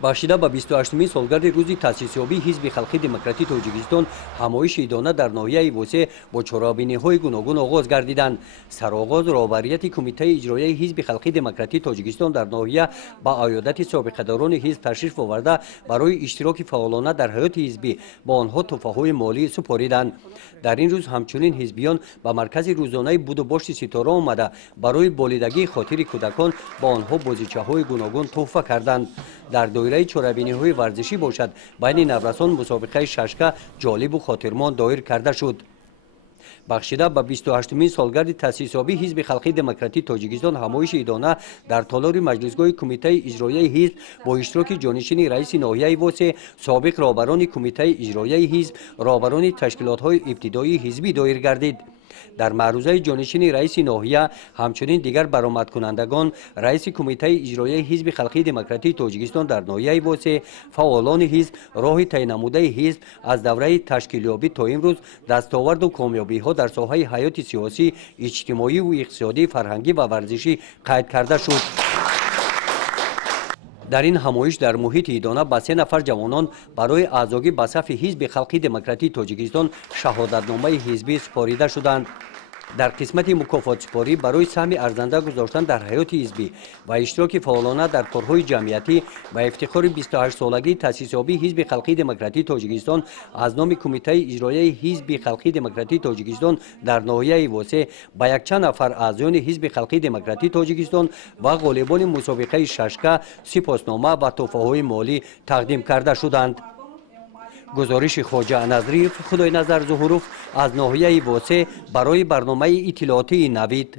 бахшида ба 28-мин солгарди рӯзи таъсисёбии ҳизби халқи демократии тоҷикистон ҳамоиши идона дар ноҳияи восе бо чорабиниҳои гуногун оғоз гардиданд. Сароғоз роҳбарияти кумитаи иҷроияи ҳизби халқи демократии тоҷикистон дар ноҳия ба аёдати собиқадарони ҳизб ташриф оварда барои иштироки фаъолона дар ҳаёти ҳизбӣ ба онҳо тӯҳфаҳои молӣ супориданд. дар ин рӯз ҳамчунин ҳизбиён ба маркази рӯзонаи буду бошти ситора омада барои болидагии хотири кӯдакон ба онҳо бозичаҳои гуногун тӯҳфа карданд. дар доираи чорабиниҳои варзишӣ бошад байни наврасон мусобиқаи шашка ҷолибу хотирмон доир карда шуд. бахшида ба 28-мин солгарди таъсисёбии ҳизби халқи демократии тоҷикистон ҳамоиши идона дар толори маҷлисгоҳи кумитаи иҷроияи ҳизб бо иштироки ҷонишини раиси ноҳияи восе, собиқ роҳбарони кумитаи иҷроияи ҳизб, роҳбарони ташкилотҳои ибтидоии ҳизбӣ доир гардид. дар маърузаи ҷонишини раиси ноҳия ҳамчунин дигар баромадкунандагон, раиси кумитаи иҷроияи ҳизби халқии демократии тоҷикистон дар ноҳияи восе, фаъолони ҳизб роҳи таъйиннамудаи ҳизб аз давраи ташкилёбӣ то имрӯз дастоварду комёбиҳо дар соҳаи ҳаёти сиёсӣ, иҷтимоиву иқтисодӣ, фарҳангӣ ва варзишӣ қайд карда шуд. дар ин ҳамоиш дар муҳити идона ба 3 нафар ҷавонон барои аъзогӣ ба сафи ҳизби халқи демократии тоҷикистон шаҳодатномаи ҳизбӣ супорида шуданд. дар қисмати мукофотсупорӣ барои саҳми арзанда гузоштан дар ҳаёти ҳизбӣ ва иштироки фаъолона дар корҳои ҷамъиятӣ ба ифтихори 28-солагии таъсисёбии ҳизби халқи демократии тоҷикистон аз номи кумитаи иҷроияи ҳизби халқи демократии тоҷикистон дар ноҳияи восе ба якчанд нафар аъзоёни ҳизби халқи демократии тоҷикистон ва ғолибони мусобиқаи шашка сипоснома ва тӯҳфаҳои молӣ тақдим карда шуданд. гузориши хоҷа назриев, худойназар зуҳуров аз ноҳияи восе барои барномаи иттилоотии Навид.